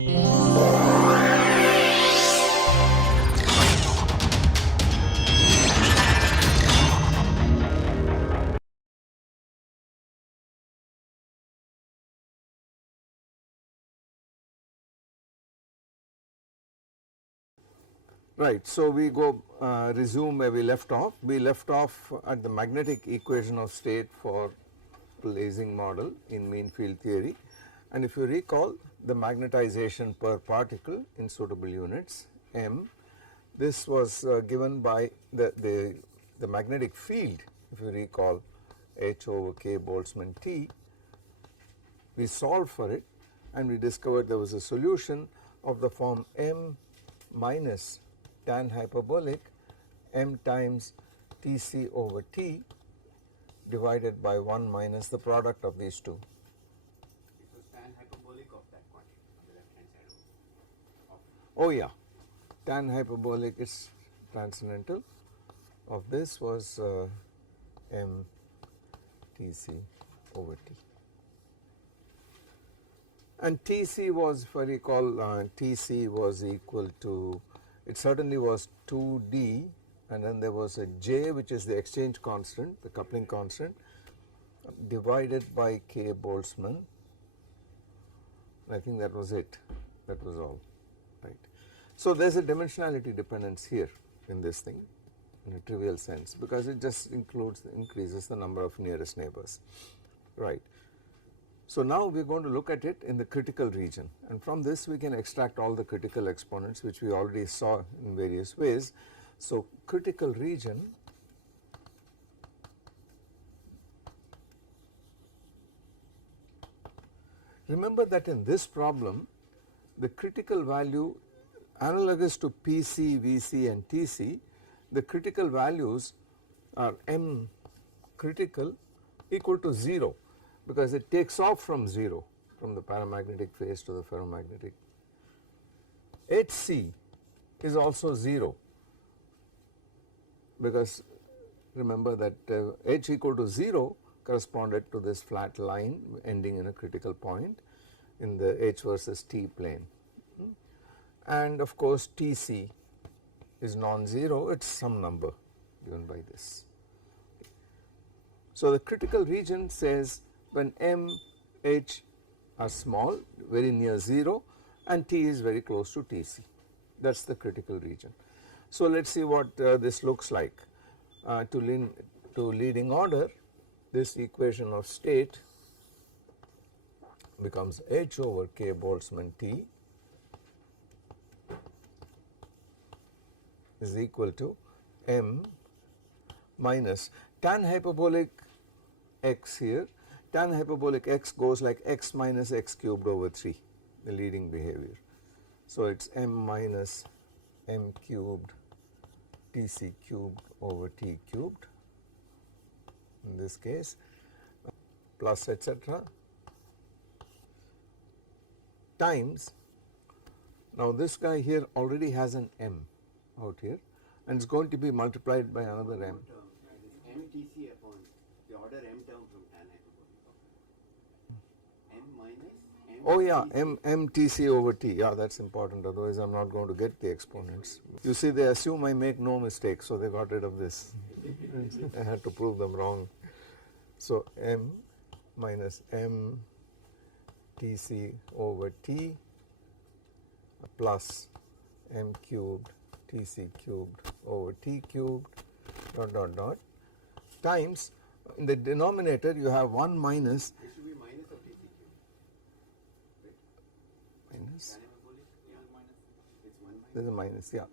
Right, so we go resume where we left off. We left off at the magnetic equation of state for lasing model in mean field theory, and if you recall the magnetization per particle in suitable units m, this was given by the magnetic field, if you recall, H over K Boltzmann T. We solved for it and we discovered there was a solution of the form m minus tan hyperbolic m times Tc over T divided by 1 minus the product of these two. It was tan hyperbolic of that quantity on the left hand side of. Oh yeah, tan hyperbolic is transcendental of this was m Tc over T. And Tc was, if I recall, Tc was equal to, it certainly was 2D, and then there was a J which is the exchange constant, the coupling constant, divided by K Boltzmann. I think that was it, that was all, right. So there is a dimensionality dependence here in this thing in a trivial sense, because it just increases the number of nearest neighbors, right. So now we are going to look at it in the critical region, and from this we can extract all the critical exponents which we already saw in various ways. So critical region remember that in this problem the critical value analogous to PC, VC and TC, the critical values are m critical equal to 0, because it takes off from 0 from the paramagnetic phase to the ferromagnetic. Hc is also 0, because remember that H equal to 0 corresponded to this flat line ending in a critical point in the H versus T plane, and of course Tc is non-zero, it is some number given by this. So the critical region says when m, h are small, very near 0, and T is very close to Tc, that is the critical region. So let us see what this looks like. To leading order, this equation of state becomes H over K Boltzmann T is equal to m minus tan hyperbolic x here. Tan hyperbolic x goes like x minus x cubed over 3, the leading behavior. So it is m minus m cubed Tc cubed over T cubed in this case, plus etc. times, now this guy here already has an m out here and it is going to be multiplied by another m. mTc upon the order m term from tan hyperbolic of m minus m. Oh yeah, m Tc over T, yeah, that is important, otherwise I am not going to get the exponents. You see, they assume I make no mistakes, so they got rid of this. I had to prove them wrong. So m minus m Tc over T plus m cubed Tc cubed over T cubed dot dot dot times, in the denominator you have 1 minus. It should be minus of Tc cubed, right? Minus. Tan hyperbolic, yeah, minus. It's 1 minus. There is a minus, yeah,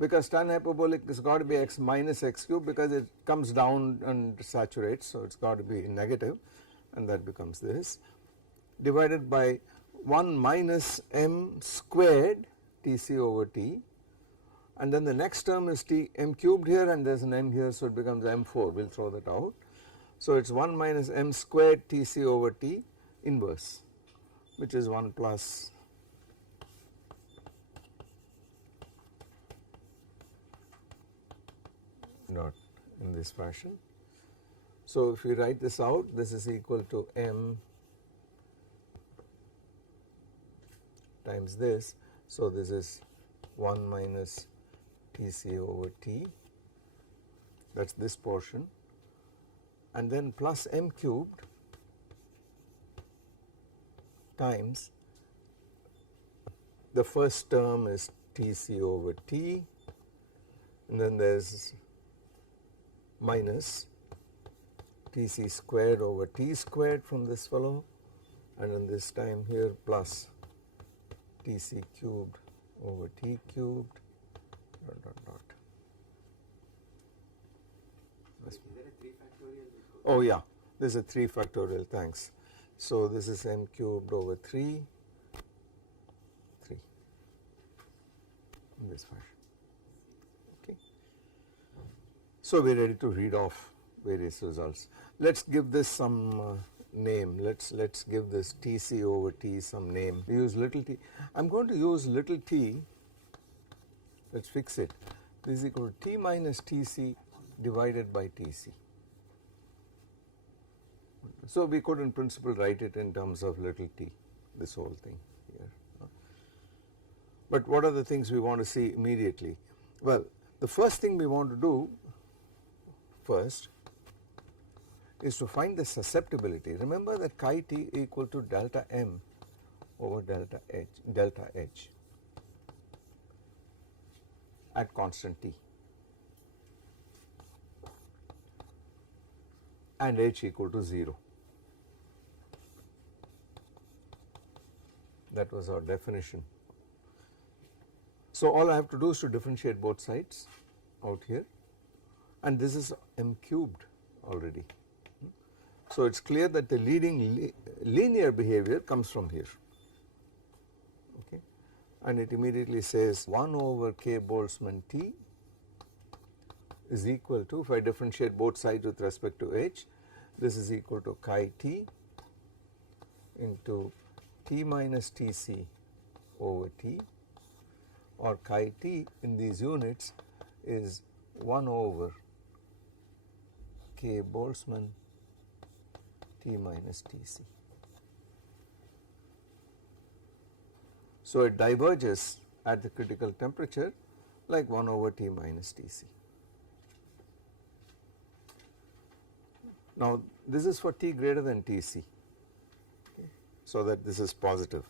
because tan hyperbolic has got to be x minus x cubed, because it comes down and saturates, so it has got to be negative, and that becomes this, divided by 1 minus m squared Tc over T, and then the next term is T m cubed here and there is an m here, so it becomes m4, we will throw that out. So it is 1 minus m squared Tc over T inverse, which is 1 plus dot in this fashion. So if we write this out, this is equal to m times this. So, this is 1 minus Tc over T, that is this portion, and then plus m cubed times the first term is Tc over T, and then there is minus Tc squared over T squared from this fellow, and then this time here plus Tc cubed over T cubed dot dot dot. Is there a 3 factorial? Oh yeah, this is a 3 factorial, thanks. So this is m cubed over 3 in this fashion. Okay. So we are ready to read off various results. Let us give this some name. Let's give this Tc over T some name. We use little t. I am going to use little t. Let us fix it. This is equal to T minus Tc divided by Tc. So we could in principle write it in terms of little t, this whole thing here. But what are the things we want to see immediately? Well, the first thing we want to do first is to find the susceptibility. Remember that chi t equal to delta m over delta h at constant t, and h equal to 0. That was our definition. So all I have to do is to differentiate both sides out here, and this is m cubed already. So it is clear that the leading linear behavior comes from here, okay, and it immediately says 1 over k Boltzmann T is equal to, if I differentiate both sides with respect to h, this is equal to chi t into T minus Tc over T, or chi t in these units is 1 over k Boltzmann T minus Tc. So it diverges at the critical temperature like 1 over T minus Tc. Now this is for T greater than Tc, okay, so that this is positive.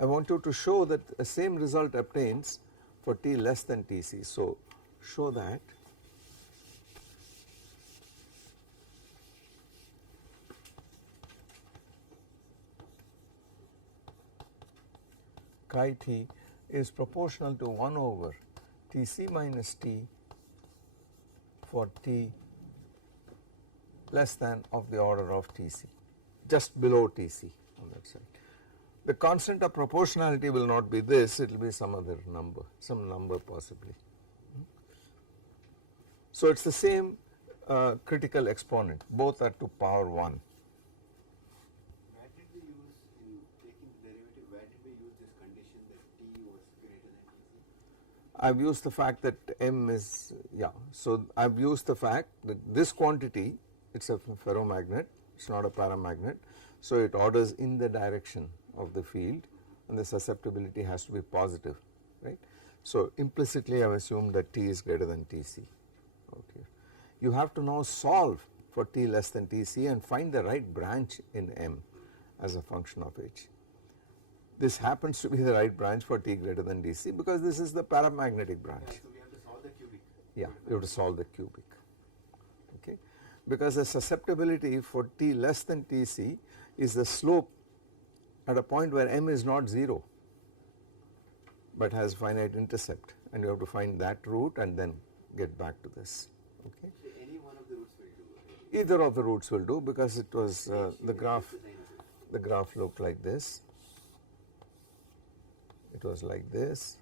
I want you to show that the same result obtains for T less than Tc. So show that chi t is proportional to 1 over Tc minus T for T less than of the order of Tc, just below Tc on that side. The constant of proportionality will not be this, it will be some other number, some number possibly. So it is the same critical exponent, both are to power 1. Where did we use, in taking the derivative, where did we use this condition that T was greater than Tc? I have used the fact that m is, yeah, so I have used the fact that this quantity, it is a ferromagnet, it is not a paramagnet, so it orders in the direction of the field and the susceptibility has to be positive, right. So implicitly I have assumed that T is greater than Tc out here. You have to now solve for T less than Tc and find the right branch in M as a function of H. This happens to be the right branch for T greater than Tc because this is the paramagnetic branch. Yeah, so we have to solve the cubic. Yeah, you have to solve the cubic, okay, because the susceptibility for T less than Tc is the slope at a point where m is not 0 but has finite intercept, and you have to find that root and then get back to this, okay. So any one of the roots will do. Either of the roots will do because it was the graph looked like this, it was like this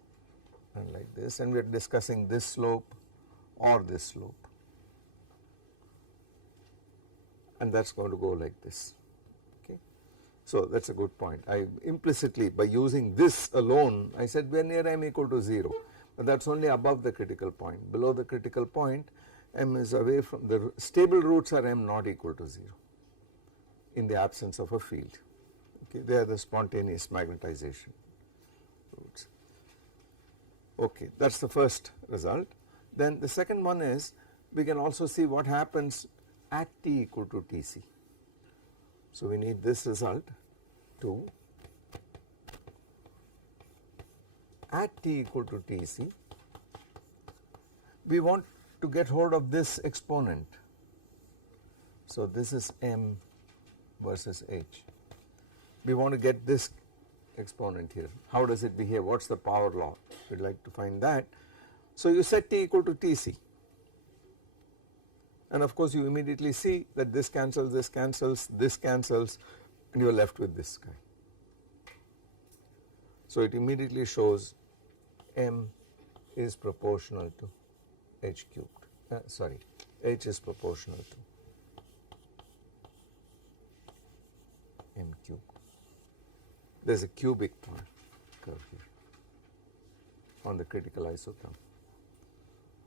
and like this, and we are discussing this slope or this slope, and that is going to go like this. So that is a good point. I implicitly, by using this alone, I said we are near m equal to 0, but that is only above the critical point. Below the critical point, m is away from, the stable roots are m not equal to 0 in the absence of a field, Okay, they are the spontaneous magnetization roots. Okay, that is the first result. Then the second one is we can also see what happens at t equal to Tc. So we need this result to at t equal to Tc, we want to get hold of this exponent. So this is m versus h. We want to get this exponent here. How does it behave? What is the power law? We would like to find that. So you set t equal to Tc, and of course you immediately see that this cancels, this cancels, and you are left with this guy. So it immediately shows m is proportional to h cubed, h is proportional to m cubed. There is a cubic curve here on the critical isotherm.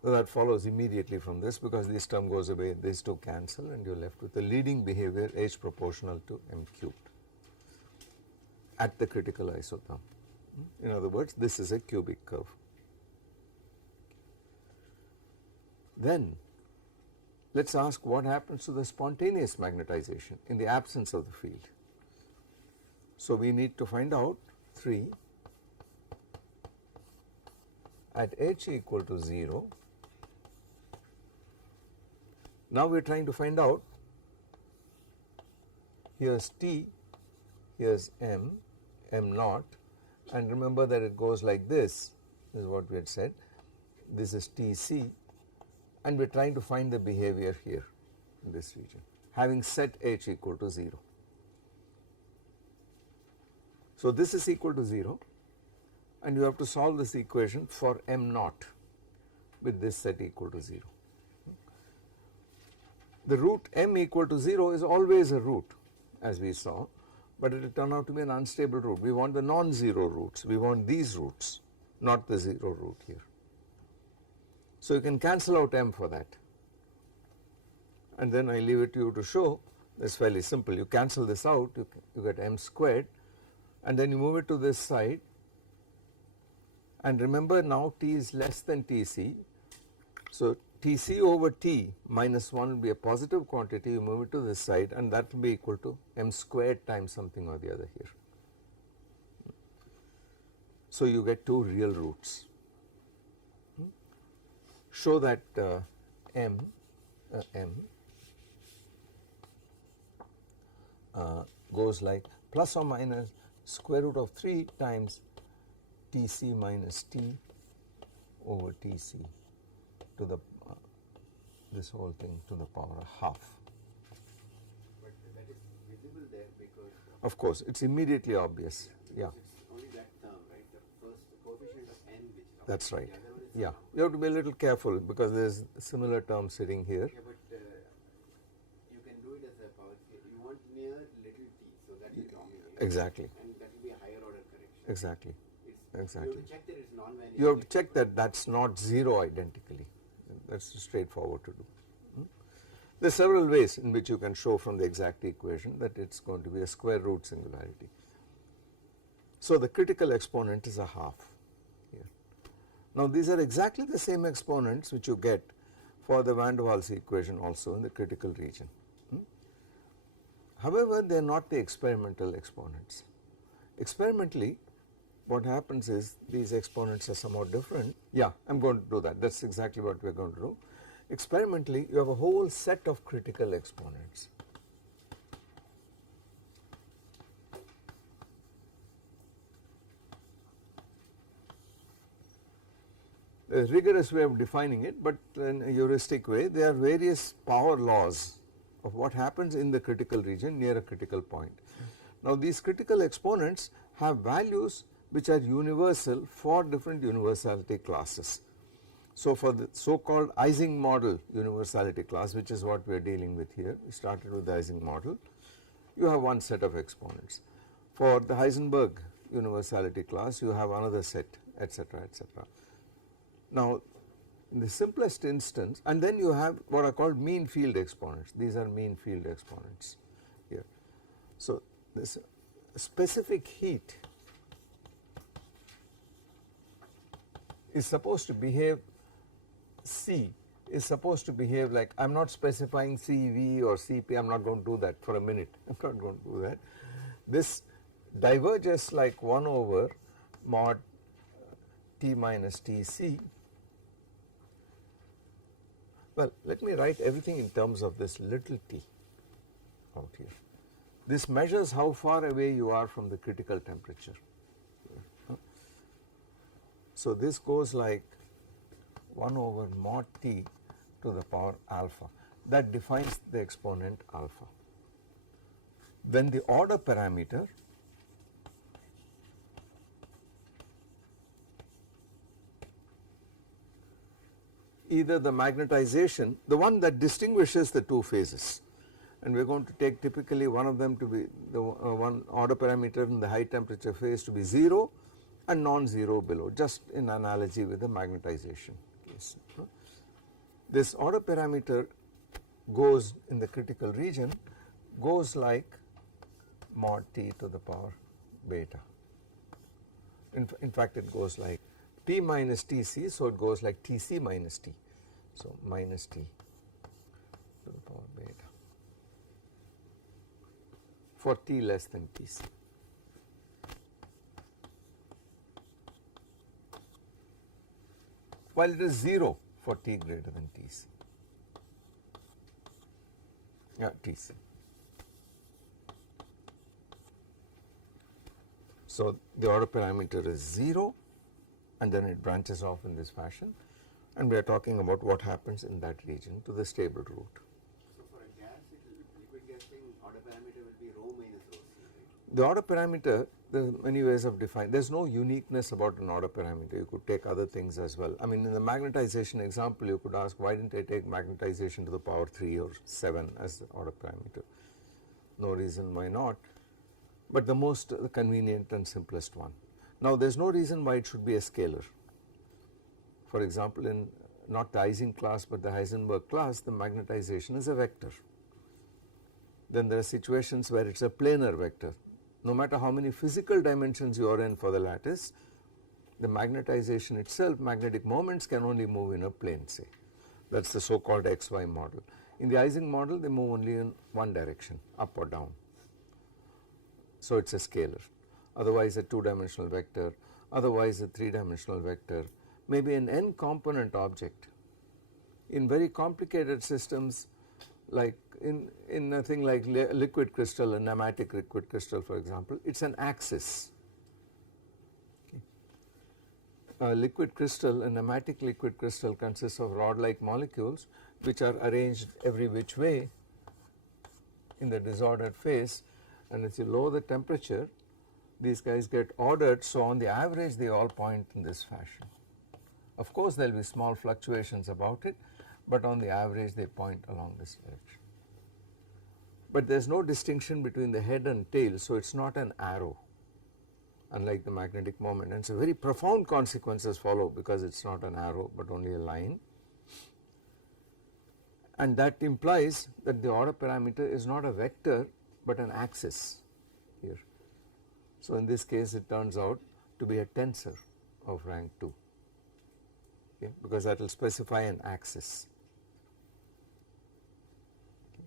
So that follows immediately from this, because this term goes away, these two cancel, and you are left with the leading behavior h proportional to m cubed at the critical isotherm. In other words, this is a cubic curve. Then let us ask what happens to the spontaneous magnetization in the absence of the field. So we need to find out 3 at h equal to 0. Now we are trying to find out, here is t, here is m naught, and remember that it goes like this is what we had said. This is Tc, and we are trying to find the behavior here in this region, having set h equal to 0. So this is equal to 0, and you have to solve this equation for m naught with this set equal to 0. The root m equal to 0 is always a root, as we saw, but it will turn out to be an unstable root. We want the non-zero roots, we want these roots, not the 0 root here. So you can cancel out m for that, and then I leave it to you to show. It's fairly simple. You cancel this out, you get m squared, and then you move it to this side, and remember now t is less than Tc, so Tc over t minus 1 will be a positive quantity. You move it to this side, and that will be equal to m squared times something or the other here. So you get two real roots. Show that m goes like plus or minus square root of 3 times Tc minus t over Tc to the this whole thing to the power of half. But that is visible there because of course it is immediately obvious. Yeah, it's only that term, right? The first coefficient of n which is that's right. the other one is Yeah, you have to be a little careful because there is a similar term sitting here. yeah, but you can do it as a power scale. You want near little t, so that will dominate. Exactly, And that will be a higher order correction. exactly. It's, Exactly. You have to check that it's non-vanishing. You have to check that that's not 0 identically. That's straightforward to do. There are several ways in which you can show from the exact equation that it's going to be a square root singularity. So the critical exponent is a half here. Now these are exactly the same exponents which you get for the van der Waals equation also in the critical region. However, they are not the experimental exponents. Experimentally, what happens is these exponents are somewhat different. Yeah, I am going to do that. That is exactly what we are going to do. Experimentally, you have a whole set of critical exponents. There is a rigorous way of defining it, but in a heuristic way, there are various power laws of what happens in the critical region near a critical point. Now these critical exponents have values which are universal for different universality classes. So for the so called Ising model universality class, which is what we are dealing with here, we started with the Ising model, you have one set of exponents. For the Heisenberg universality class, you have another set, etc., etc. Now in the simplest instance, and then you have what are called mean field exponents. These are mean field exponents here. So this specific heat is supposed to behave, C is supposed to behave like, I am not specifying CV or CP, I am not going to do that for a minute, I am not going to do that. This diverges like 1 over mod T minus Tc. Well, let me write everything in terms of this little t out here. This measures how far away you are from the critical temperature. So this goes like 1 over mod T to the power alpha. That defines the exponent alpha. Then the order parameter either the magnetization, the one that distinguishes the two phases, and we are going to take typically one of them to be the one order parameter in the high temperature phase to be 0 and non-zero below, just in analogy with the magnetization case. This order parameter goes in the critical region, goes like mod T to the power beta. In fact, it goes like T minus Tc, so it goes like Tc minus T, so minus T to the power beta for T less than Tc. While it is 0 for T greater than Tc, Tc. So the order parameter is 0 and then it branches off in this fashion, and we are talking about what happens in that region to the stable root. So for a gas, liquid gas thing, order parameter will be rho minus rho c, right? The order parameter, there are many ways of defining, there is no uniqueness about an order parameter, you could take other things as well. I mean, in the magnetization example you could ask, why didn't I take magnetization to the power 3 or 7 as the order parameter? No reason why not, but the most convenient and simplest one. Now there is no reason why it should be a scalar. For example, in not the Ising class but the Heisenberg class, the magnetization is a vector. Then there are situations where it is a planar vector. No matter how many physical dimensions you are in for the lattice, the magnetization itself, magnetic moments can only move in a plane, say. That is the so called XY model. In the Ising model they move only in one direction, up or down. So it is a scalar, otherwise a 2-dimensional vector, otherwise a 3-dimensional vector, maybe an n component object. In very complicated systems, like in a thing like liquid crystal, a nematic liquid crystal for example, it is an axis. A liquid crystal, a nematic liquid crystal consists of rod-like molecules which are arranged every which way in the disordered phase, and as you lower the temperature these guys get ordered, so on the average they all point in this fashion. Of course there will be small fluctuations about it, but on the average they point along this direction. But there is no distinction between the head and tail, so it is not an arrow unlike the magnetic moment, and so very profound consequences follow because it is not an arrow but only a line, and that implies that the order parameter is not a vector but an axis here. So in this case it turns out to be a tensor of rank 2, okay, because that will specify an axis. Okay.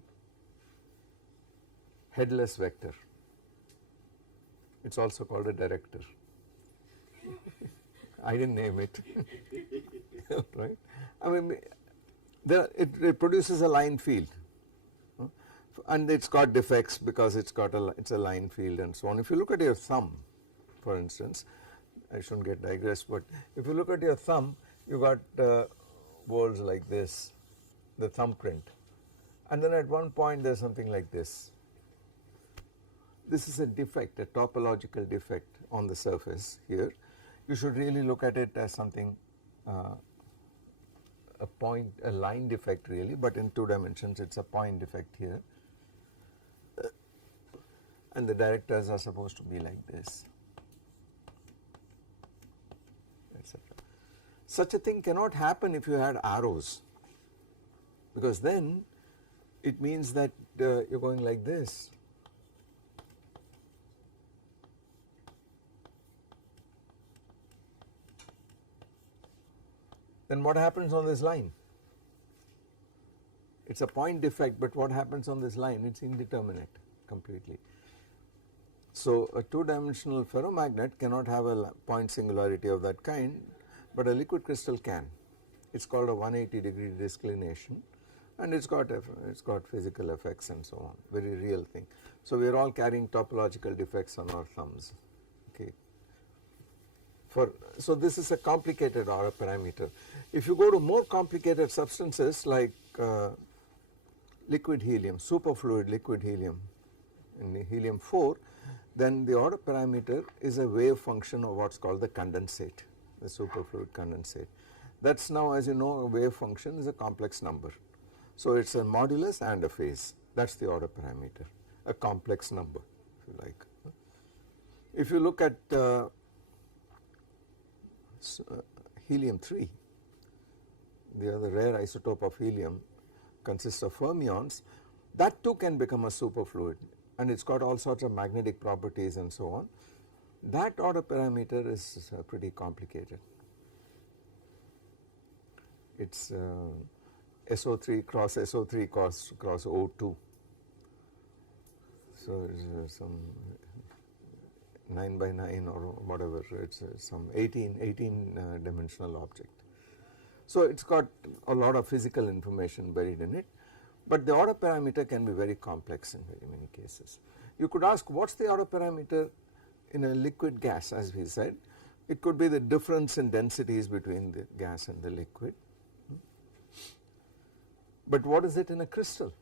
Headless vector, it is also called a director. I did not name it, right. I mean it produces a line field, and it has got defects because it is a line field and so on. If you look at your thumb for instance, I should not get digressed, but if you look at your thumb you got whorls like this, the thumbprint, and then at one point there is something like this. This is a defect, a topological defect on the surface here. You should really look at it as something a line defect really, but in 2 dimensions it is a point defect here, and the directors are supposed to be like this, etc. Such a thing cannot happen if you had arrows, because then it means that you are going like this, then what happens on this line? It's a point defect, but what happens on this line? It's indeterminate completely. So a two-dimensional ferromagnet cannot have a point singularity of that kind, but a liquid crystal can. It's called a 180-degree disclination, and it's got physical effects and so on, very real thing. So we are all carrying topological defects on our thumbs. Okay. So this is a complicated order parameter. If you go to more complicated substances like liquid helium, superfluid liquid helium, in helium-4, then the order parameter is a wave function of what's called the condensate, the superfluid condensate. That's now, as you know, a wave function is a complex number. So it's a modulus and a phase. That's the order parameter, a complex number, if you like. If you look at helium-3, the other rare isotope of helium consists of fermions, that too can become a superfluid, and it's got all sorts of magnetic properties and so on. That order parameter is pretty complicated. It's SO3 cross SO3 cross O2. So it's some 9 by 9 or whatever, it's some 18 dimensional object. So it's got a lot of physical information buried in it, but the order parameter can be very complex in very many cases. You could ask, what's the order parameter in a liquid gas? As we said, it could be the difference in densities between the gas and the liquid. But what is it in a crystal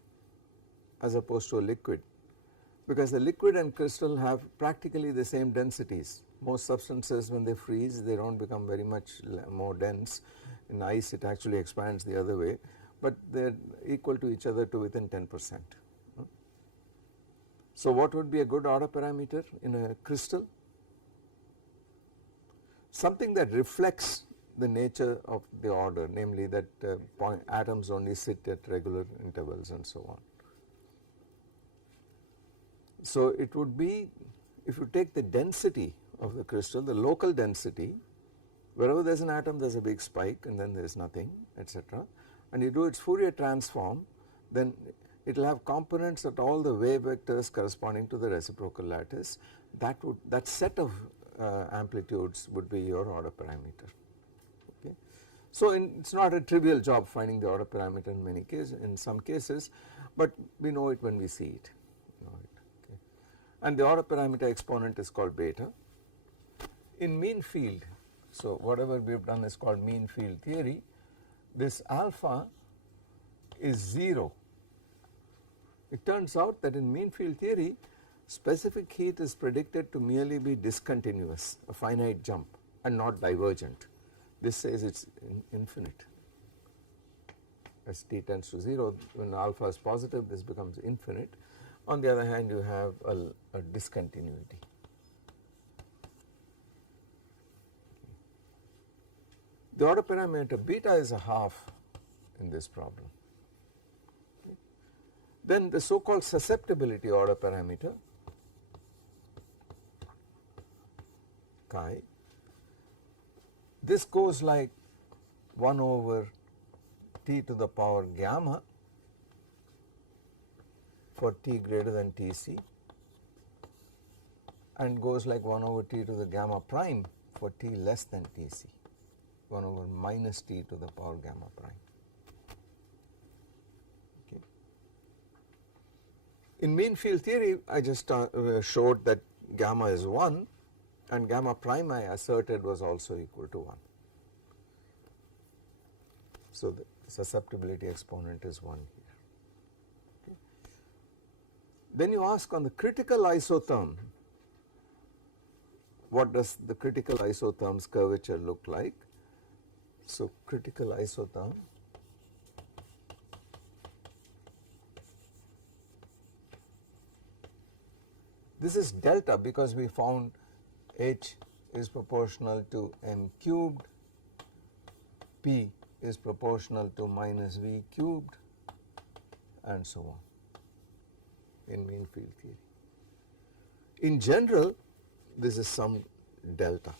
as opposed to a liquid? Because the liquid and crystal have practically the same densities. Most substances, when they freeze, they don't become very much more dense. In ice it actually expands the other way, but they are equal to each other to within 10%. So what would be a good order parameter in a crystal? Something that reflects the nature of the order, namely that atoms only sit at regular intervals and so on. So it would be, if you take the density of the crystal, the local density, wherever there is an atom there is a big spike and then there is nothing, etc., and you do its Fourier transform, then it will have components at all the wave vectors corresponding to the reciprocal lattice. That set of amplitudes would be your order parameter. Okay. So it's not a trivial job finding the order parameter in many cases, in some cases, but we know it when we see it. Okay. And the order parameter exponent is called beta. In mean field, so whatever we have done is called mean field theory, this alpha is 0. It turns out that in mean field theory, specific heat is predicted to merely be discontinuous, a finite jump, and not divergent. This says it's infinite. As t tends to 0, when alpha is positive, this becomes infinite. On the other hand, you have a discontinuity. The order parameter beta is a half in this problem. Then the so-called susceptibility order parameter, chi, this goes like 1 over t to the power gamma for t greater than Tc, and goes like 1 over t to the gamma prime for t less than Tc, 1 over minus t to the power gamma prime. Okay. In mean field theory, I just showed that gamma is 1, and gamma prime I asserted was also equal to 1. So the susceptibility exponent is 1 here. Okay. Then you ask, on the critical isotherm, what does the critical isotherm's curvature look like? So critical isotherm, this is delta because we found H is proportional to m cubed, P is proportional to minus V cubed, and so on in mean field theory. In general, this is some delta.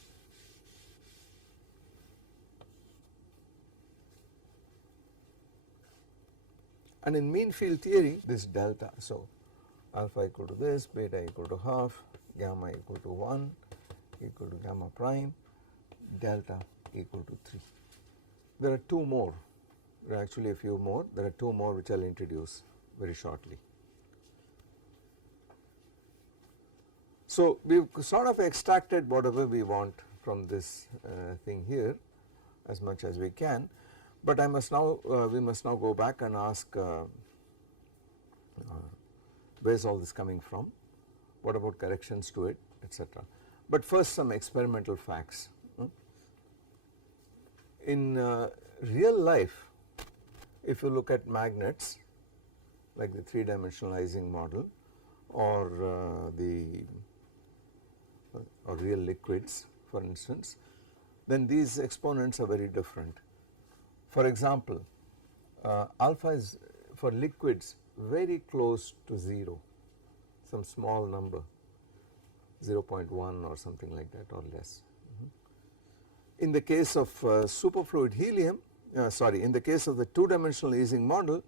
And in mean field theory, this delta, so alpha equal to this, beta equal to half, gamma equal to 1, equal to gamma prime, delta equal to 3. There are two more, there are actually a few more, there are two more which I will introduce very shortly. So we have sort of extracted whatever we want from this thing here as much as we can, but I must now we must now go back and ask where is all this coming from, what about corrections to it, etc. But first some experimental facts. In real life, if you look at magnets like the 3-dimensionalizing model or or real liquids for instance, then these exponents are very different. For example, alpha is for liquids very close to 0, some small number 0.1 or something like that or less. In the case of superfluid helium, in the case of the 2-dimensional Ising model,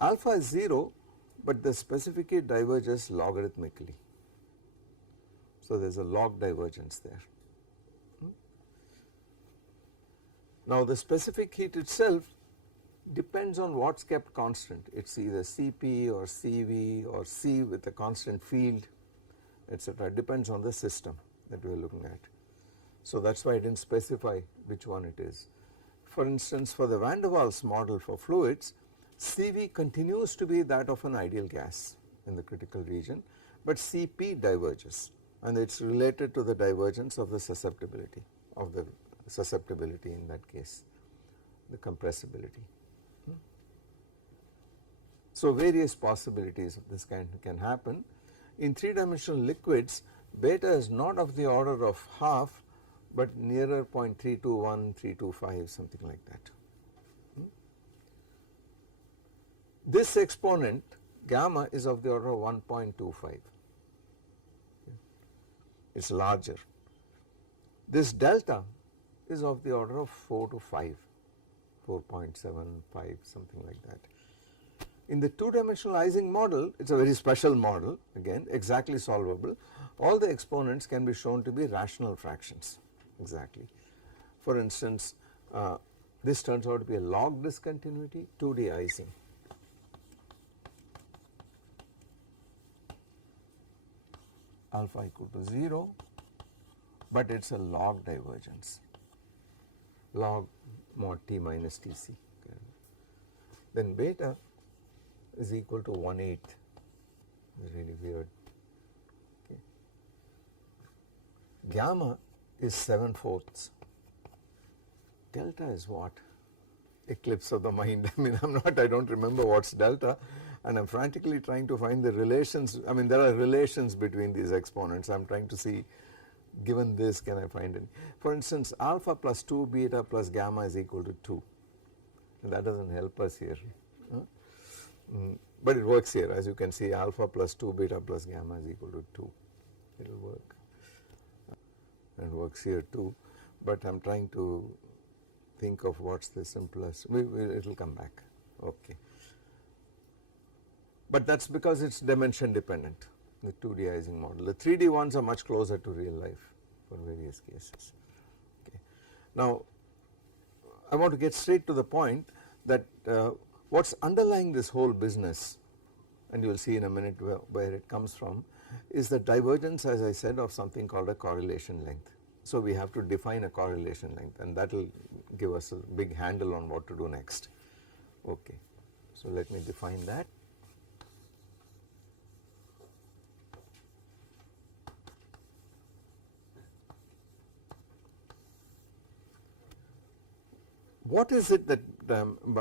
alpha is 0 but the specific heat diverges logarithmically. So there is a log divergence there. Now the specific heat itself depends on what is kept constant, it is either Cp or Cv or C with a constant field, etc. It depends on the system that we are looking at. So that is why I did not specify which one it is. For instance, for the van der Waals model for fluids, Cv continues to be that of an ideal gas in the critical region, but Cp diverges, and it is related to the divergence of the susceptibility in that case, the compressibility. So various possibilities of this kind can happen. In 3-dimensional liquids, beta is not of the order of half but nearer 0.321, 325, something like that. This exponent gamma is of the order of 1.25, it is larger. This delta is of the order of 4 to 5, 4.75, something like that. In the 2-dimensional Ising model, it is a very special model, again exactly solvable. All the exponents can be shown to be rational fractions, exactly. For instance, this turns out to be a log discontinuity, 2D Ising. Alpha equal to 0, but it is a log divergence, log mod T minus Tc. Okay. Then beta is equal to 1/8, really weird. Okay. Gamma is 7/4. Delta is what? Eclipse of the mind. I mean I don't remember what is delta, and I am frantically trying to find the relations. I mean there are relations between these exponents. I am trying to see, given this, can I find any. For instance, alpha plus 2 beta plus gamma is equal to 2, and that does not help us here. But it works here, as you can see, alpha plus 2 beta plus gamma is equal to 2, it will work, and works here too, but I am trying to think of what is the simplest, it will come back, okay. But that is because it is dimension dependent, the 2D Ising model. The 3D ones are much closer to real life for various cases. Okay. Now I want to get straight to the point that what is underlying this whole business, and you will see in a minute where it comes from, is the divergence, as I said, of something called a correlation length. So we have to define a correlation length, and that will give us a big handle on what to do next. Okay, so let me define that. What is it that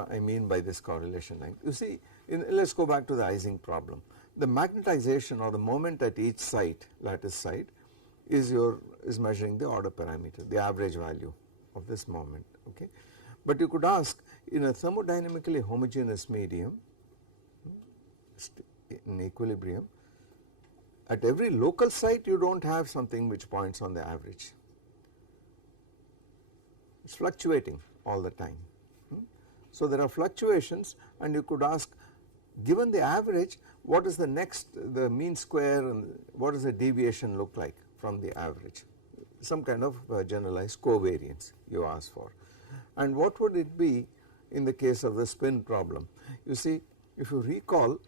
I mean by this correlation length? You see, let us go back to the Ising problem. The magnetization or the moment at each site, lattice site, is measuring the order parameter, the average value of this moment. Okay, but you could ask, in a thermodynamically homogeneous medium, in equilibrium, at every local site you do not have something which points on the average. It is fluctuating all the time. So there are fluctuations, and you could ask, given the average, what is the next, the mean square, and what does the deviation look like from the average? Some kind of generalized covariance you ask for. And what would it be in the case of the spin problem? You see, if you recall,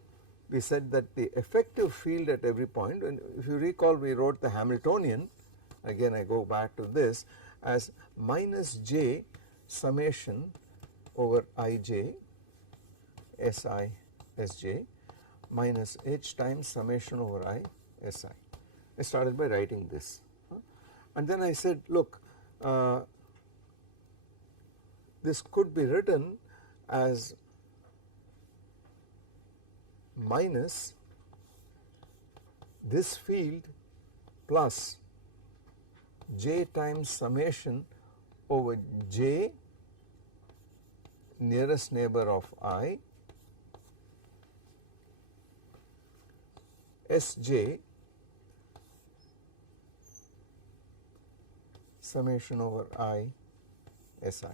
we said that the effective field at every point, and if you recall, we wrote the Hamiltonian, again I go back to this, as minus j summation over ij si sj minus h times summation over I si. I started by writing this, and then I said, look, this could be written as minus this field plus j times summation over j nearest neighbor of I Sj summation over I Si.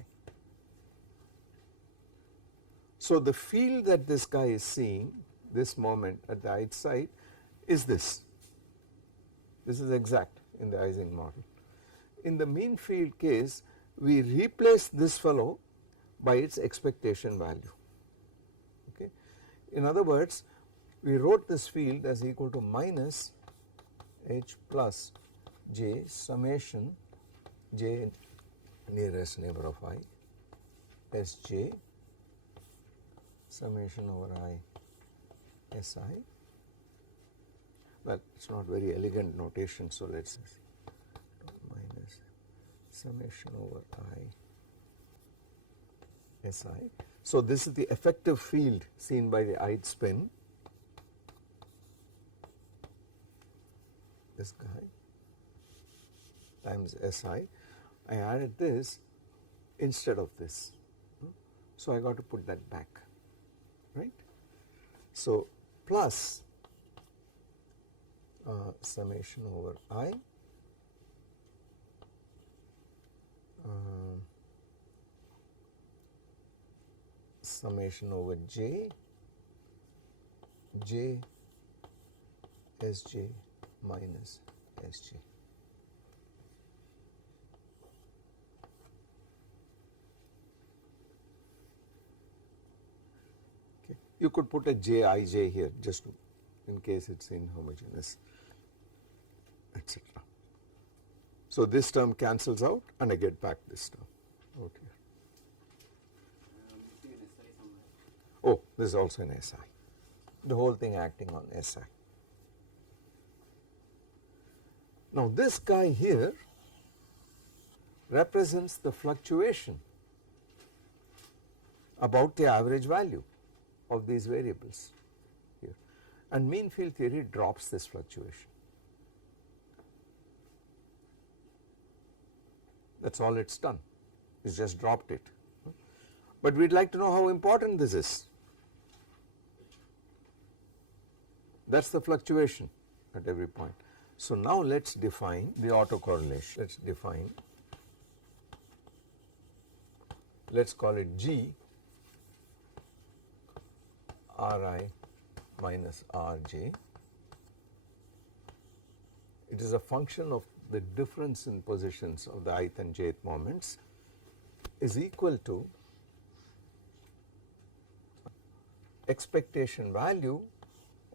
So the field that this guy is seeing this moment at the ith site is this. This is exact in the Ising model. In the mean field case, we replace this fellow by its expectation value. Okay. In other words, we wrote this field as equal to minus h plus j summation j nearest neighbor of I Sj summation over I Si. Well, it is not very elegant notation, so let us say minus summation over I Si. So this is the effective field seen by the ith spin, this guy times Si. I added this instead of this, so I got to put that back, right. So plus summation over I summation over j Sj minus Sj. Okay. You could put a Jij here just in case it is inhomogeneous, etc. So this term cancels out and I get back this term out here. Oh, this is also an Si. The whole thing acting on Si. Now this guy here represents the fluctuation about the average value of these variables here, and mean field theory drops this fluctuation. That is all it has done, it has just dropped it. But we would like to know how important this is. That is the fluctuation at every point. So now let us define the autocorrelation. Let us define, let us call it G Ri minus Rj. It is a function of the difference in positions of the ith and jth moments is equal to expectation value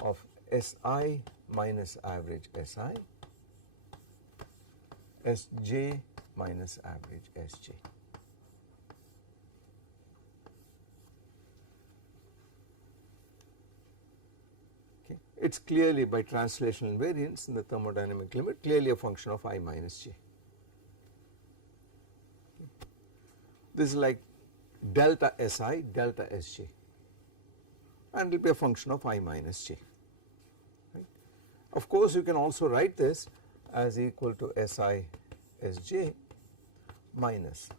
of Si minus average Si Sj minus average Sj. Okay. It is clearly by translational invariance in the thermodynamic limit clearly a function of I minus j. This is like delta Si delta Sj, and it will be a function of I minus j. Right. Of course, you can also write this as equal to Si Sj minus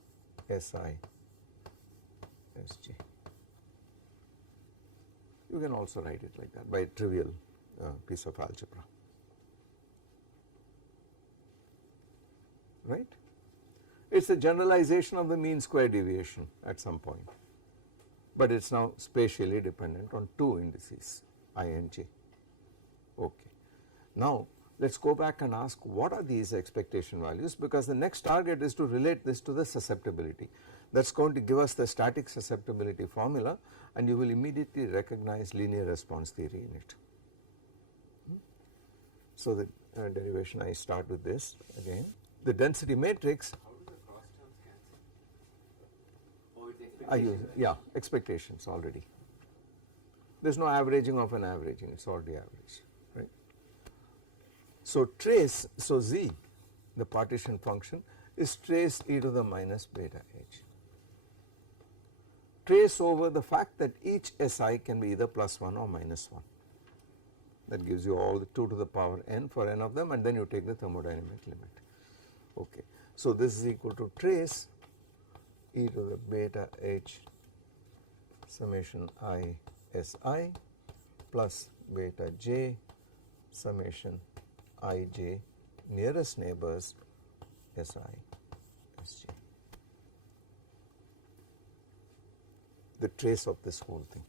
Si Sj. You can also write it like that by a trivial piece of algebra, right. It is a generalization of the mean square deviation at some point, but it is now spatially dependent on 2 indices I and j. Okay. Now let us go back and ask what are these expectation values, because the next target is to relate this to the susceptibility. That is going to give us the static susceptibility formula, and you will immediately recognize linear response theory in it. So the derivation, I start with this again. The density matrix, How do the cross terms cancel? Oh, it's I use, yeah, expectations already. There is no averaging of an averaging, it is already averaged, right. So trace, so z, the partition function, is trace e to the minus beta h. Trace over the fact that each si can be either +1 or -1. That gives you all the 2 to the power n for n of them, and then you take the thermodynamic limit. Okay. So this is equal to trace e to the beta h summation I si plus beta j summation I j nearest neighbors si sj. The trace of this whole thing.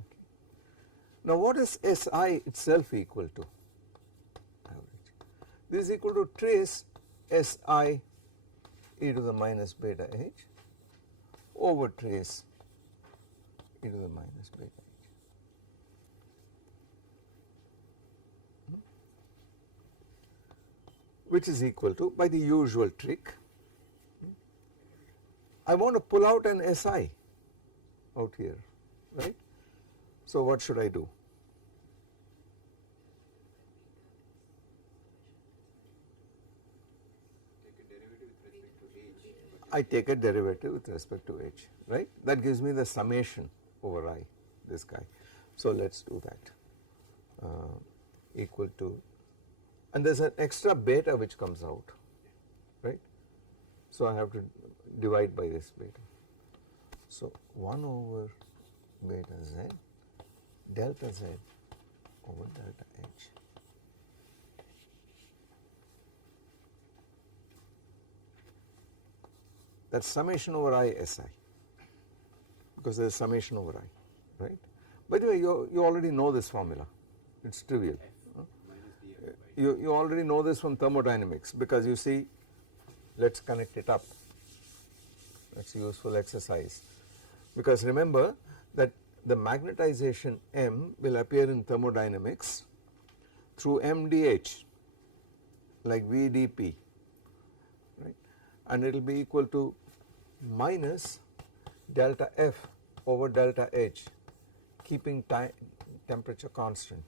Okay. Now what is si itself equal to? Average. This is equal to trace si e to the minus beta h over trace e to the minus beta h. Which is equal to, by the usual trick, I want to pull out an si out here, right. So what should I do? I take a derivative with respect to h, right. That gives me the summation over I, this guy. So let us do that, equal to, and there is an extra beta which comes out, right. So I have to divide by this beta. So 1 over beta z delta z over delta h. That is summation over I si, because there is summation over I, right. By the way, you already know this formula, it is trivial. You already know this from thermodynamics, because you see, let us connect it up, that is a useful exercise, because remember that the magnetization M will appear in thermodynamics through MdH, like V dP, right, and it will be equal to minus delta F over delta H, keeping temperature constant.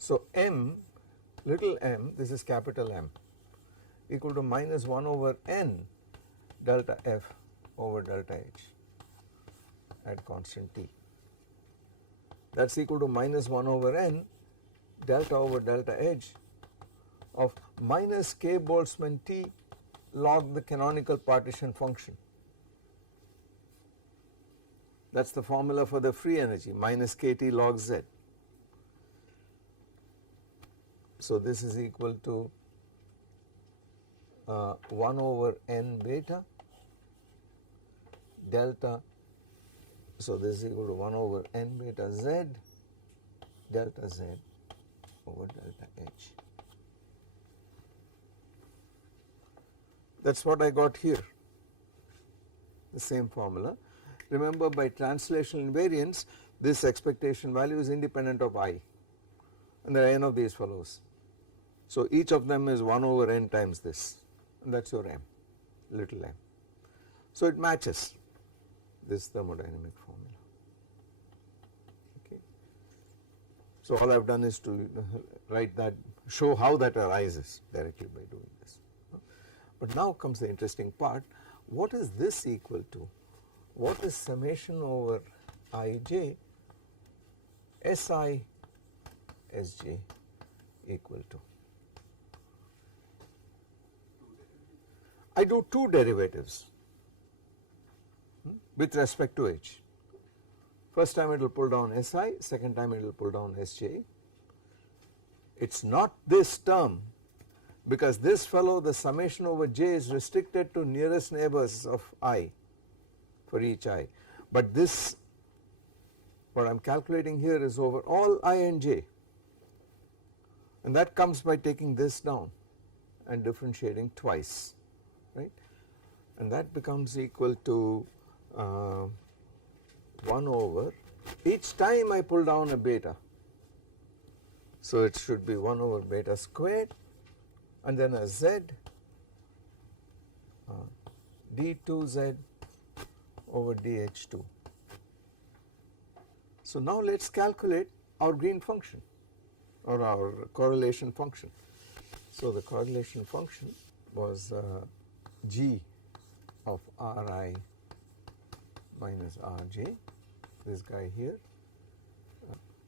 So M, little m, this is capital M, equal to minus 1 over n delta F over delta H at constant T. That is equal to minus 1 over n delta over delta H of minus k Boltzmann T log the canonical partition function. That is the formula for the free energy, minus kT log z. So this is equal to 1 over n beta delta, so this is equal to 1 over n beta z delta z over delta H. That is what I got here, the same formula. Remember, by translational invariance, this expectation value is independent of I, and there are n of these fellows. So each of them is 1 over n times this, and that is your m, little m. So it matches this thermodynamic formula. Okay. So all I have done is to write that, show how that arises directly by doing this. But now comes the interesting part. What is this equal to? What is summation over Ij Si Sj equal to? I do two derivatives with respect to H. First time it will pull down Si, second time it will pull down Sj. It is not this term because this fellow, the summation over j, is restricted to nearest neighbors of I for each I, but this, what I am calculating here, is over all I and j, and that comes by taking this down and differentiating twice, right, and that becomes equal to 1 over, each time I pull down a beta, so it should be 1 over beta squared and then a z d2z over dh2. So now let us calculate our green function or our correlation function. So the correlation function was g of Ri minus Rj, this guy here,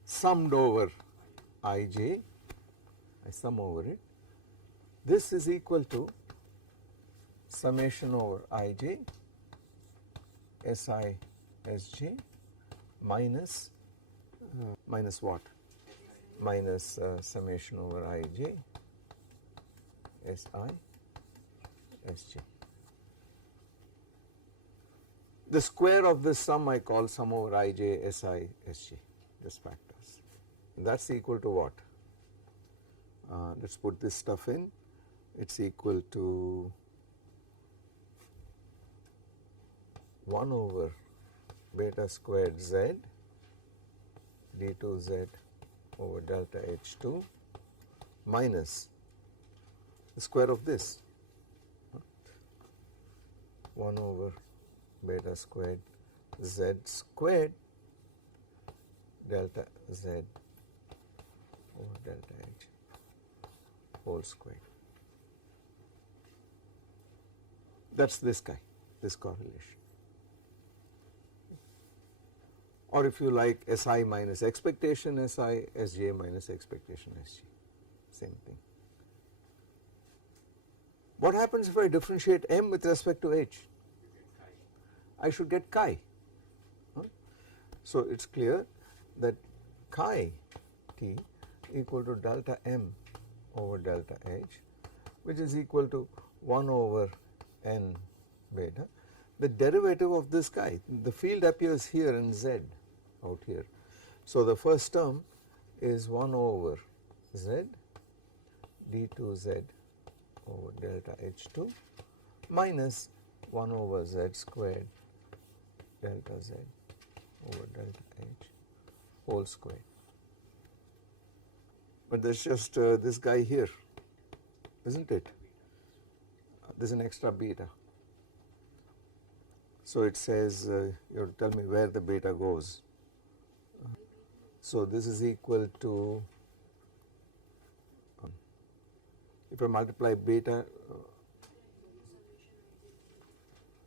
summed over Ij, I sum over it. This is equal to summation over Ij Si Sj minus minus what? Minus summation over Ij Si Sj. The square of this sum I call sum over Ij Si Sj, this factors, and that is equal to what? Let us put this stuff in. It is equal to 1 over beta squared z d2z over delta h2 minus the square of this 1 over beta squared z squared delta z over delta h whole squared. That is this guy, this correlation. Or if you like, Si minus expectation Si, Sj minus expectation Sj, same thing. What happens if I differentiate m with respect to h? I should get chi. So it is clear that chi t equal to delta m over delta h, which is equal to 1 over n beta. The derivative of this guy, the field appears here in z out here. So the first term is 1 over z d2z over delta h2 minus 1 over z squared delta z over delta h whole squared. But there is just this guy here, isn't it? There is an extra beta. So it says you have to tell me where the beta goes. So this is equal to, if I multiply beta,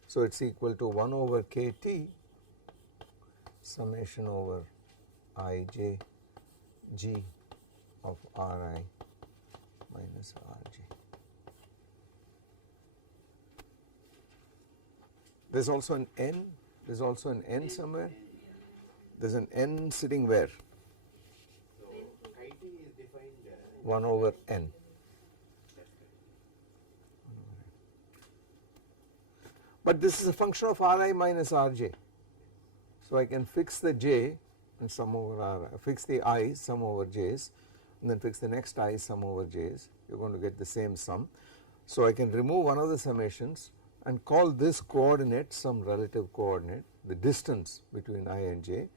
so it is equal to 1 over kt summation over ij g of Ri minus Rj. There is also an n, there is also an n somewhere. There is an n sitting where? So IT is defined 1 over n. But this is a function of Ri minus Rj. So I can fix the j and sum over R, fix the I sum over j's, and then fix the next I sum over j's. You are going to get the same sum. So I can remove one of the summations and call this coordinate some relative coordinate, the distance between I and j,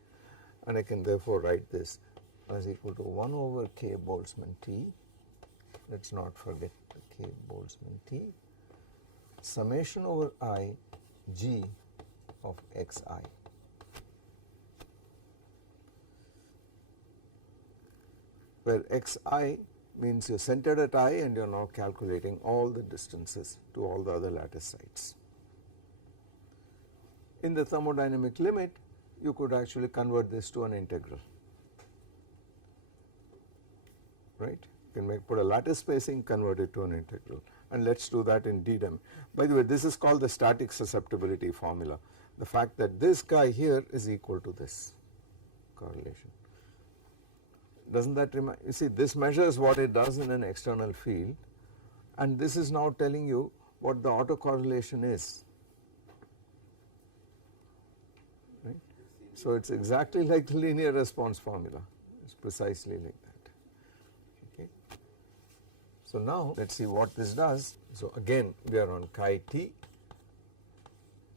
and I can therefore write this as equal to 1 over k Boltzmann t, let us not forget the k Boltzmann t, summation over I g of xi. Where xi means you are centered at I and you are now calculating all the distances to all the other lattice sites. In the thermodynamic limit, you could actually convert this to an integral, right? You can put a lattice spacing, convert it to an integral, and let us do that in d-dim. By the way, this is called the static susceptibility formula, the fact that this guy here is equal to this correlation. Doesn't that remind you? See, this measures what it does in an external field, and this is now telling you what the autocorrelation is. Right? So it is exactly like the linear response formula, it is precisely like that. Okay. So now let us see what this does. So again we are on chi t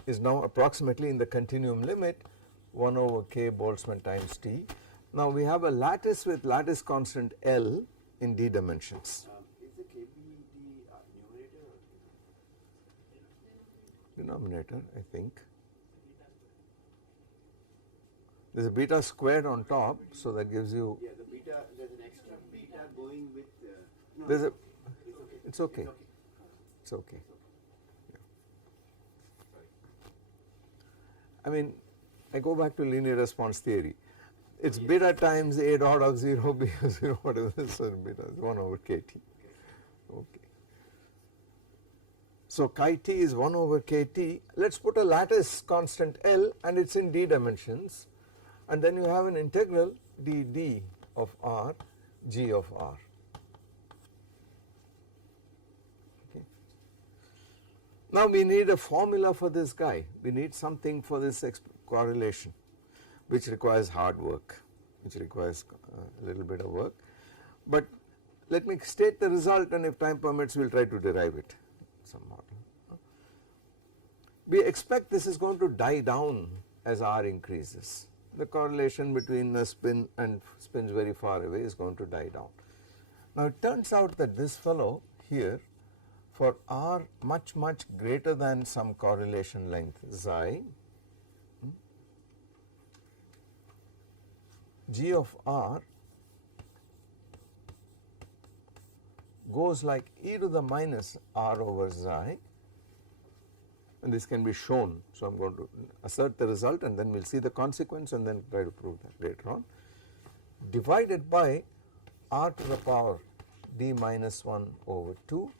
is now approximately in the continuum limit 1 over k Boltzmann times t. Now we have a lattice with lattice constant L in d dimensions. Is the KB the numerator or Denominator, I think. There is a beta squared on top, so that gives you. yeah, the beta, there's an extra beta going with no, There's a. it's okay. It's okay. It's okay. Yeah. I mean, I go back to linear response theory. It's beta times a dot of 0 beta 0 whatever this is, beta is 1 over kt. Okay. So chi t is 1 over kt. Let's put a lattice constant L and it's in d dimensions, and then you have an integral dd of r g of r. Okay. Now we need a formula for this guy. We need something for this correlation, which requires hard work, which requires a little bit of work. But let me state the result, and if time permits we will try to derive it some model. We expect this is going to die down as r increases. The correlation between the spin and spins very far away is going to die down. Now it turns out that this fellow here, for r much greater than some correlation length xi, g of r goes like e to the minus r over xi, and this can be shown. So I am going to assert the result and then we will see the consequence and then try to prove that later on, divided by r to the power d minus 1 over 2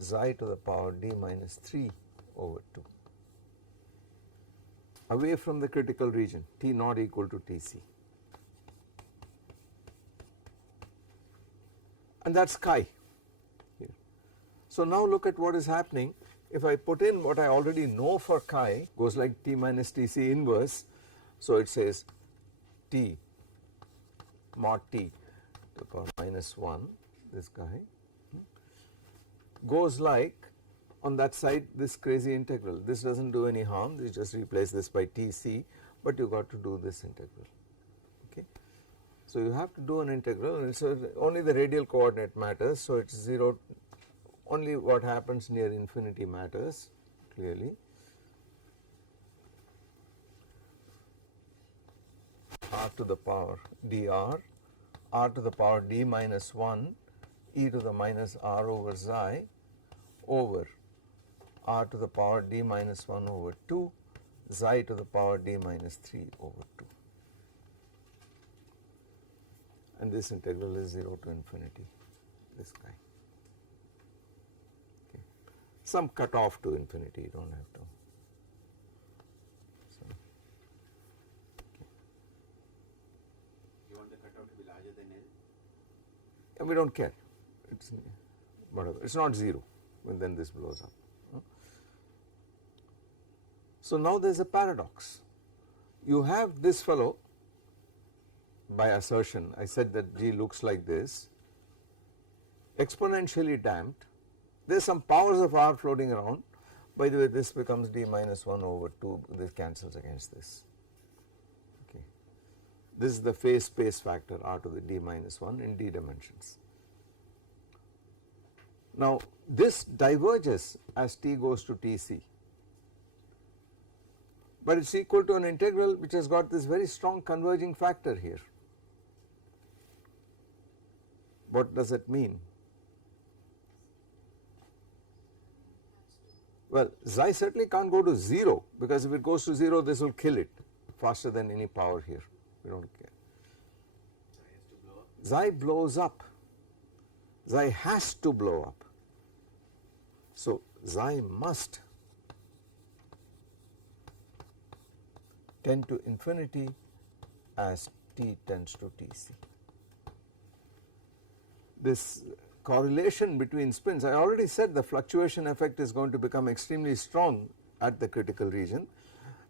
xi to the power d minus 3 over 2, away from the critical region, t not equal to Tc. And that is chi here. So now look at what is happening. If I put in what I already know for chi, goes like t minus Tc inverse, so it says t mod t to the power minus 1, this guy, goes like on that side this crazy integral. This does not do any harm, you just replace this by Tc, but you got to do this integral. Okay. So you have to do an integral, and so only the radial coordinate matters, so it is 0, only what happens near infinity matters clearly. R to the power dr, r to the power d minus 1 e to the minus r over xi over r to the power d minus 1 over 2 xi to the power d minus 3 over 2. And this integral is 0 to infinity, this guy. Okay. Some cut off to infinity, you do not have to. So, okay. You want the cutoff to be larger than L? And we do not care, it is whatever, it is not 0, and then this blows up. So now there is a paradox. You have this fellow, by assertion I said that G looks like this, exponentially damped, there is some powers of R floating around. By the way, this becomes d minus 1 over 2, this cancels against this. Okay. This is the phase space factor R to the d minus 1 in d dimensions. Now this diverges as t goes to Tc, but it is equal to an integral which has got this very strong converging factor here. What does it mean? Well, xi certainly can't go to 0, because if it goes to 0 this will kill it faster than any power here, we do not care. Xi blows up, xi has to blow up. So xi must tend to infinity as t tends to Tc. This correlation between spins, I already said the fluctuation effect is going to become extremely strong at the critical region,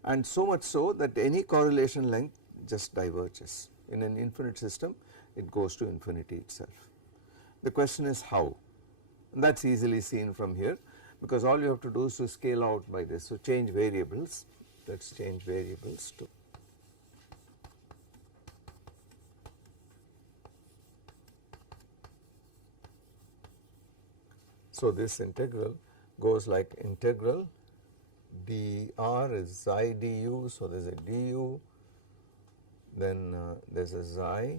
and so much so that any correlation length just diverges. In an infinite system it goes to infinity itself. The question is how, and that is easily seen from here, because all you have to do is to scale out by this. So change variables, let us change variables to so this integral goes like integral dr is xi du, so there is a du, then there is a xi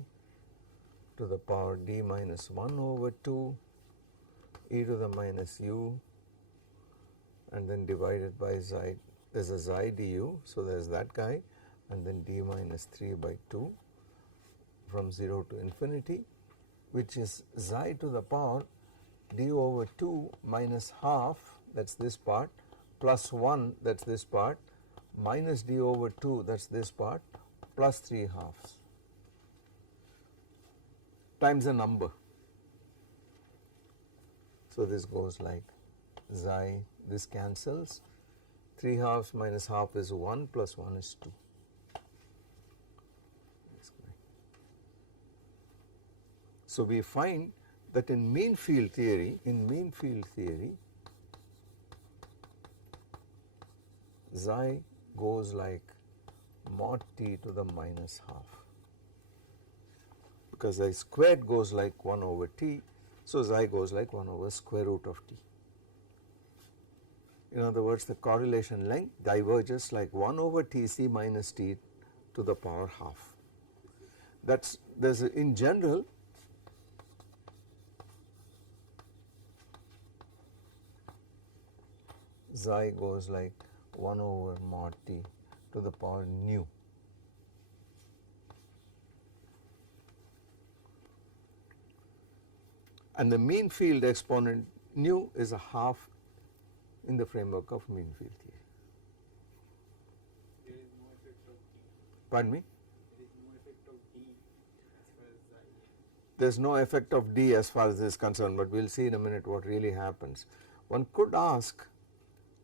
to the power d minus 1 over 2 e to the minus u, and then divided by xi, there is a xi du, so there is that guy, and then d minus 3 by 2 from 0 to infinity, which is xi to the power d over 2 minus half, that is this part, plus 1, that is this part, minus d over 2, that is this part, plus 3 halves times a number. So this goes like xi, this cancels, 3 halves minus half is 1 plus 1 is 2. So we find that in mean field theory, xi goes like mod t to the minus half, because xi squared goes like 1 over t, so xi goes like 1 over square root of t. In other words, the correlation length diverges like 1 over Tc minus t to the power half. That's there's in general xi goes like 1 over mod t to the power nu. And the mean field exponent nu is a half in the framework of mean field theory. There is no effect of D. Pardon me? There is no effect of D as far as xi. There is no effect of D as far as this is concerned, but we will see in a minute what really happens. One could ask,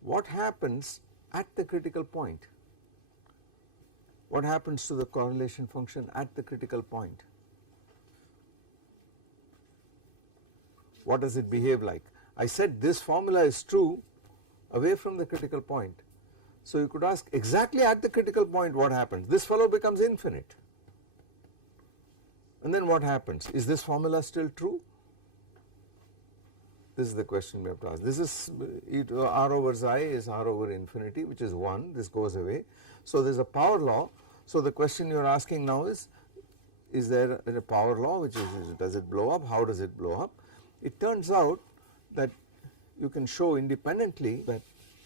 what happens at the critical point? What happens to the correlation function at the critical point? What does it behave like? I said this formula is true away from the critical point. So you could ask exactly at the critical point what happens? This fellow becomes infinite. And then what happens? Is this formula still true? This is the question we have to ask. This is r over xi is r over infinity, which is 1, this goes away. So there is a power law. So the question you are asking now is there a power law, which is does it blow up, how does it blow up? It turns out that you can show independently that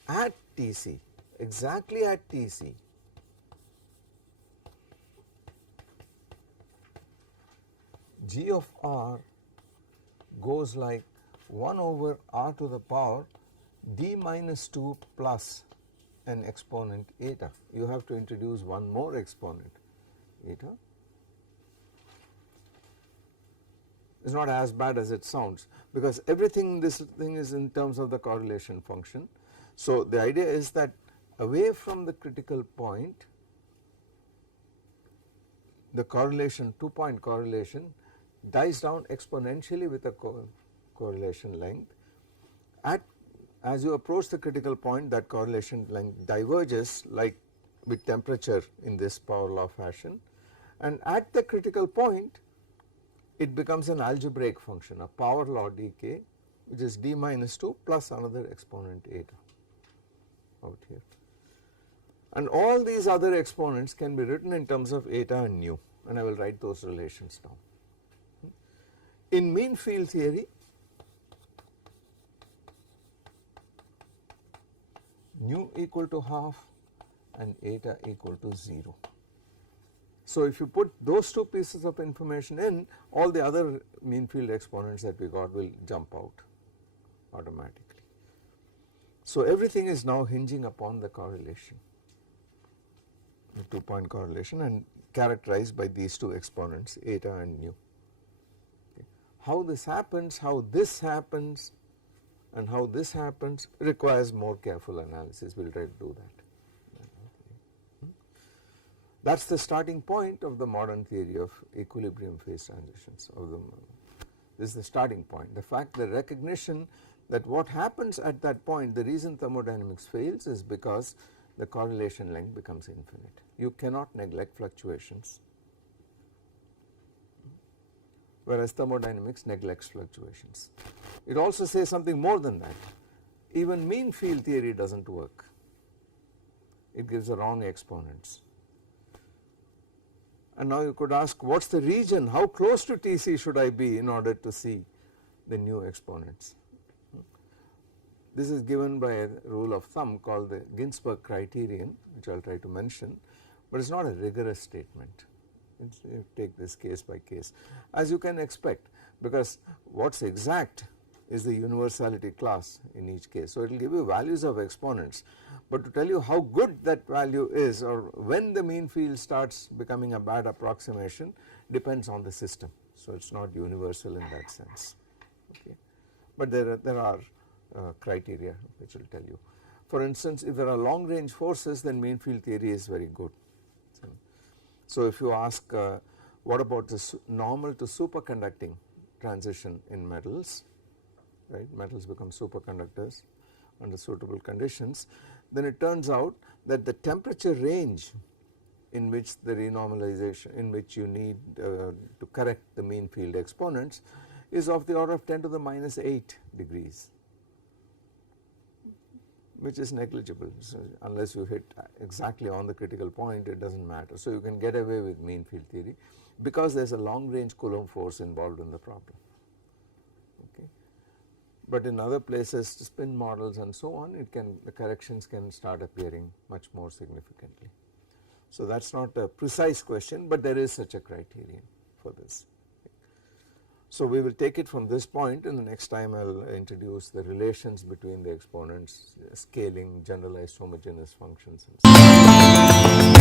at Tc, exactly at Tc, g of r goes like 1 over r to the power d minus 2 plus an exponent eta. You have to introduce one more exponent eta. It is not as bad as it sounds, because everything in this thing is in terms of the correlation function. So the idea is that away from the critical point, the correlation, 2-point correlation, dies down exponentially with a correlation length. As you approach the critical point, that correlation length diverges like with temperature in this power law fashion, and at the critical point it becomes an algebraic function, a power law dk, which is d minus 2 plus another exponent eta out here. And all these other exponents can be written in terms of eta and nu, and I will write those relations down. In mean field theory, nu equal to half and eta equal to 0. So if you put those two pieces of information in, all the other mean field exponents that we got will jump out automatically. So everything is now hinging upon the correlation, the 2-point correlation, and characterized by these two exponents, eta and nu. Okay. How this happens, how this happens, and how this happens requires more careful analysis. We will try to do that. That is the starting point of the modern theory of equilibrium phase transitions. This is the starting point. The fact, the recognition that what happens at that point, the reason thermodynamics fails is because the correlation length becomes infinite. You cannot neglect fluctuations, whereas thermodynamics neglects fluctuations. It also says something more than that. Even mean field theory does not work. It gives the wrong exponents. And now you could ask, what is the region, how close to Tc should I be in order to see the new exponents? This is given by a rule of thumb called the Ginzburg criterion, which I will try to mention, but it is not a rigorous statement. You take this case by case, as you can expect, because what is exact is the universality class in each case. So it will give you values of exponents, but to tell you how good that value is or when the mean field starts becoming a bad approximation depends on the system. So it is not universal in that sense. Okay. But there are criteria which will tell you. For instance, if there are long range forces, then mean field theory is very good. So if you ask what about this normal to superconducting transition in metals, right, metals become superconductors under suitable conditions, then it turns out that the temperature range in which the renormalization, in which you need to correct the mean field exponents is of the order of 10 to the minus 8 degrees, which is negligible. So unless you hit exactly on the critical point, it does not matter. So you can get away with mean field theory because there is a long range Coulomb force involved in the problem. Okay. But in other places, spin models and so on, the corrections can start appearing much more significantly. So that is not a precise question, but there is such a criterion for this. So we will take it from this point, and the next time I will introduce the relations between the exponents, scaling, generalized homogeneous functions and so on.